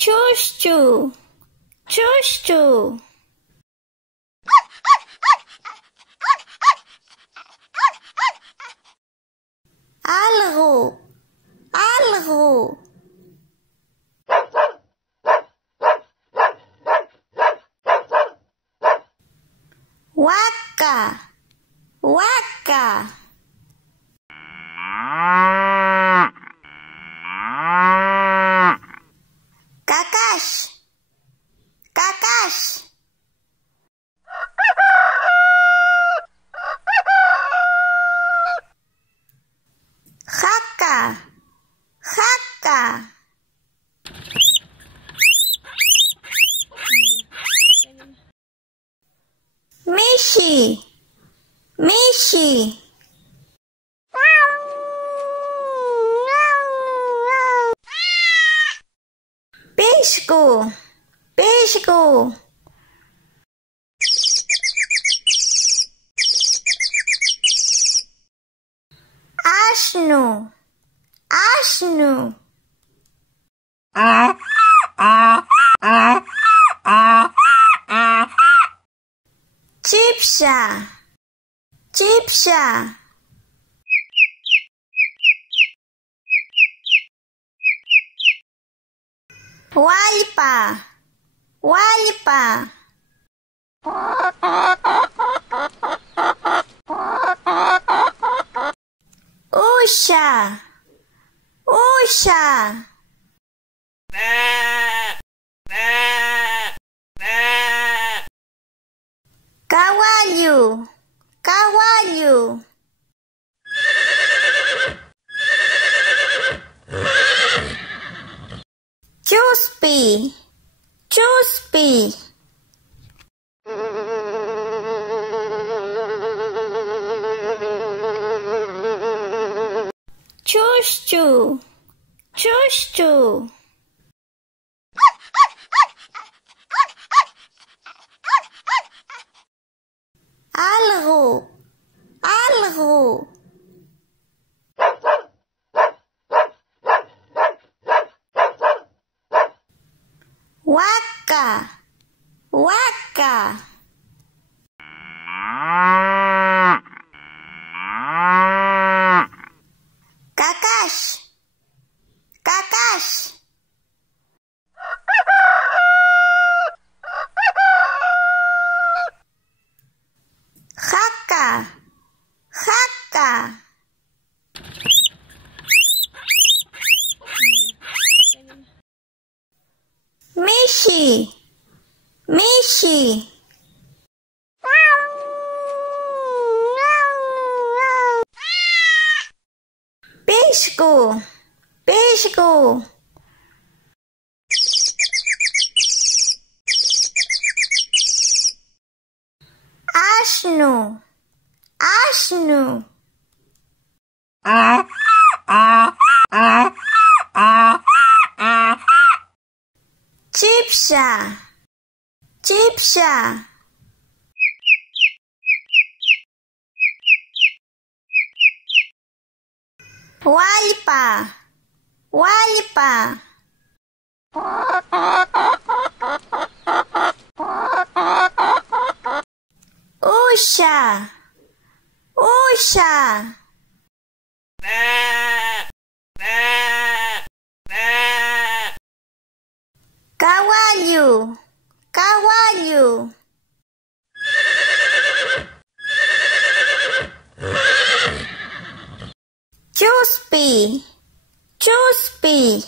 Chuchu, chuchu. Algo, algo. Waka, waka. Kakash, kakash. Jaka, jaka. Mishi, mishi. Pisco, pisco. Asno, asno. Chipsa, chipsa. Walpa, walpa. Usha, usha. Caballo, caballo. Chuspi, chuspi. Chuchu, chuchu. Algo, algo. Waka, waka. Kakash, kakash. Jaka, jaka. Mishi, mishi. Pisco, pisco. Asno, asno. Chipsa, chipsa. Walpa, walpa. Usha, usha. Caballo, caballo. Chuspi, chuspi.